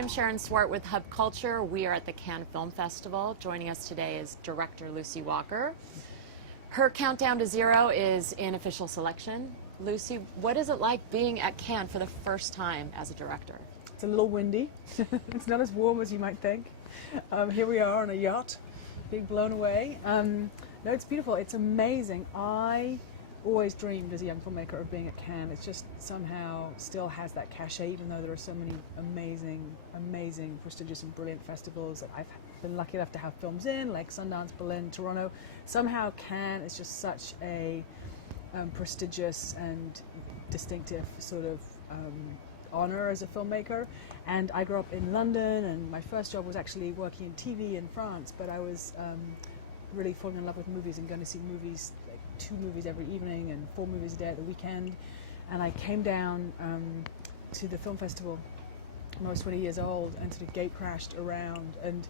I'm Sharon Swart with Hub Culture. We are at the Cannes Film Festival. Joining us today is director Lucy Walker. Her countdown to zero is in official selection. Lucy, what is it like being at Cannes for the first time as a director? It's a little windy. It's not as warm as you might think. Here we are on a yacht, being blown away. No, it's beautiful. It's amazing. I always dreamed as a young filmmaker of being at Cannes. It just somehow still has that cachet, even though there are so many amazing, prestigious and brilliant festivals that I've been lucky enough to have films in, like Sundance, Berlin, Toronto. Somehow Cannes is just such a prestigious and distinctive sort of honor as a filmmaker. And I grew up in London, and my first job was actually working in TV in France, but I was really falling in love with movies and going to see movies, like 2 movies every evening and 4 movies a day at the weekend. And I came down to the film festival when I was 20 years old and sort of gate crashed around and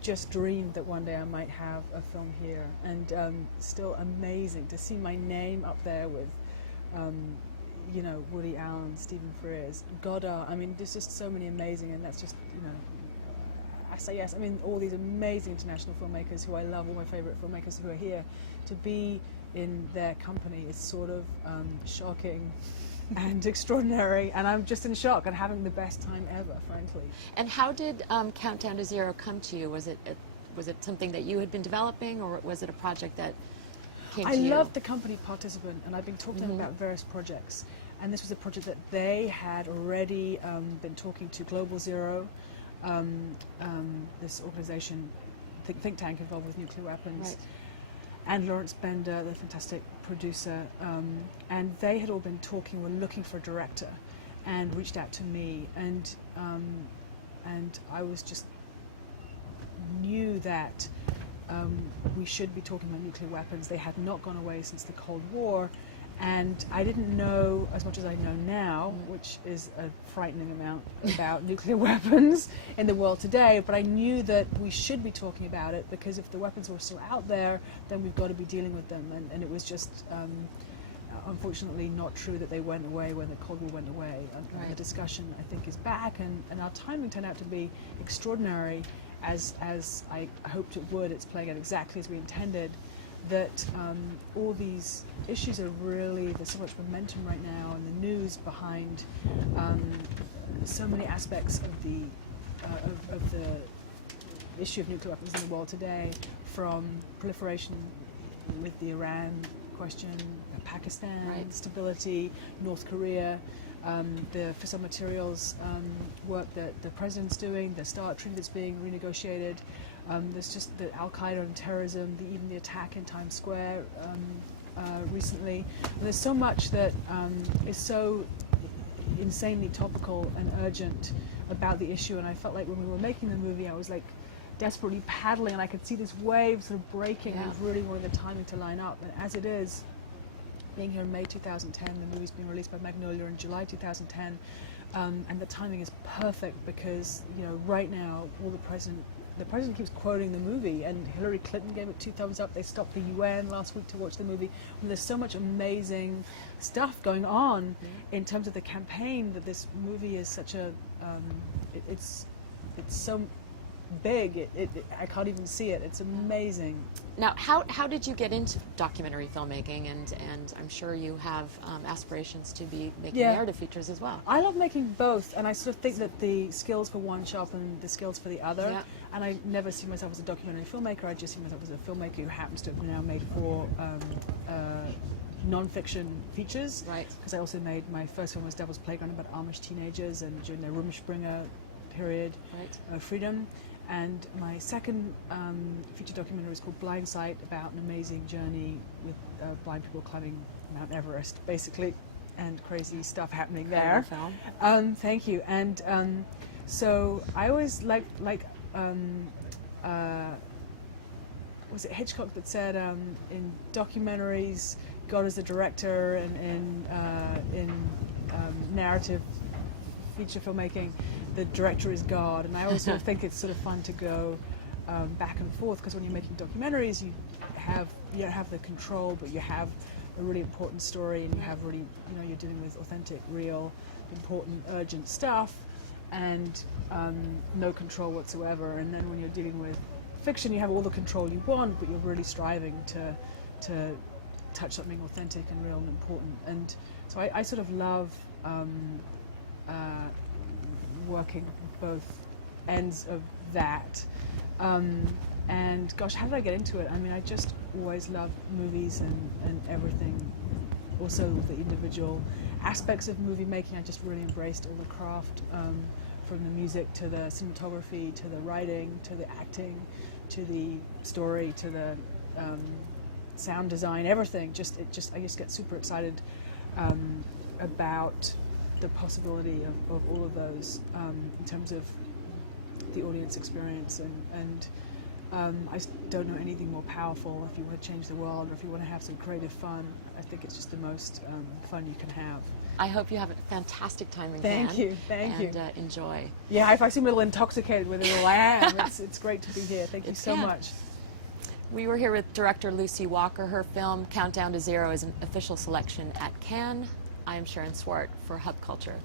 just dreamed that one day I might have a film here. And still amazing to see my name up there with you know, Woody Allen, Stephen Frears, Godard. I mean, there's just so many amazing, and that's just, you know, I say yes. I mean, all these amazing international filmmakers who I love, all my favorite filmmakers who are here, to be in their company is sort of shocking and extraordinary, and I'm just in shock and having the best time ever, frankly. And how did Countdown to Zero come to you? Was it something that you had been developing, or was it a project that came to you? I loved the company participant, and I've been talking to them about various projects, and this was a project that they had already been talking to Global Zero, this organization, think tank involved with nuclear weapons, right, and Lawrence Bender, the fantastic producer, and they had all been talking, were looking for a director, and reached out to me, and I was just knew that we should be talking about nuclear weapons. They had not gone away since the Cold War, and I didn't know as much as I know now, which is a frightening amount about nuclear weapons in the world today, but I knew that we should be talking about it, because if the weapons were still out there, then we've got to be dealing with them, and it was just unfortunately not true that they went away when the Cold War went away. Right. The discussion, I think, is back, and our timing turned out to be extraordinary, as I hoped it would. It's playing out exactly as we intended, that all these issues are really, there's so much momentum right now, and the news behind so many aspects of the issue of nuclear weapons in the world today, from proliferation with the Iran question, Pakistan, right, stability, North Korea, the fissile materials work that the president's doing, the START treaty that's being renegotiated. There's just the Al-Qaeda and terrorism, even the attack in Times Square recently. And there's so much that is so insanely topical and urgent about the issue, and I felt like when we were making the movie, I was like desperately paddling, and I could see this wave sort of breaking, and I really wanted the timing to line up. And as it is, being here in May 2010, the movie's being released by Magnolia in July 2010, and the timing is perfect, because, you know, right now, the president keeps quoting the movie, and Hillary Clinton gave it 2 thumbs up. They stopped the UN last week to watch the movie. And there's so much amazing stuff going on in terms of the campaign, that this movie is such a, it's so big, I can't even see it. It's amazing. Now, how did you get into documentary filmmaking? And I'm sure you have aspirations to be making narrative features as well. I love making both, and I sort of think that the skills for one sharpen the skills for the other. Yeah. And I never see myself as a documentary filmmaker. I just see myself as a filmmaker who happens to have now made 4 non-fiction features. Right. Because I also made, my first film was Devil's Playground, about Amish teenagers and during their Rumspringa period, right, freedom. And my second feature documentary is called Blind Sight, about an amazing journey with blind people climbing Mount Everest, basically, and crazy stuff happening there. Thank you. And so I always like was it Hitchcock that said in documentaries, God is the director, and in narrative feature filmmaking, the director is God. And I always sort of think it's sort of fun to go back and forth, because when you're making documentaries, you don't have the control, but you have a really important story, and you have really, you're dealing with authentic, real, important, urgent stuff. and no control whatsoever. And then when you're dealing with fiction, you have all the control you want, but you're really striving to touch something authentic and real and important. And so I sort of love working both ends of that. And gosh, how did I get into it? I mean, I just always loved movies and everything. Also the individual aspects of movie making. I just really embraced all the craft, from the music to the cinematography to the writing to the acting to the story to the sound design, everything. I just get super excited about the possibility of all of those in terms of the audience experience, and I just don't know anything more powerful if you want to change the world or if you want to have some creative fun. I think it's just the most fun you can have. I hope you have a fantastic time in Thank Cannes. you, thank you. And enjoy. Yeah, if I seem a little intoxicated with it all, I am. It's great to be here. Thank you so much. We were here with director Lucy Walker. Her film Countdown to Zero is an official selection at Cannes. I am Sharon Swart for Hub Culture.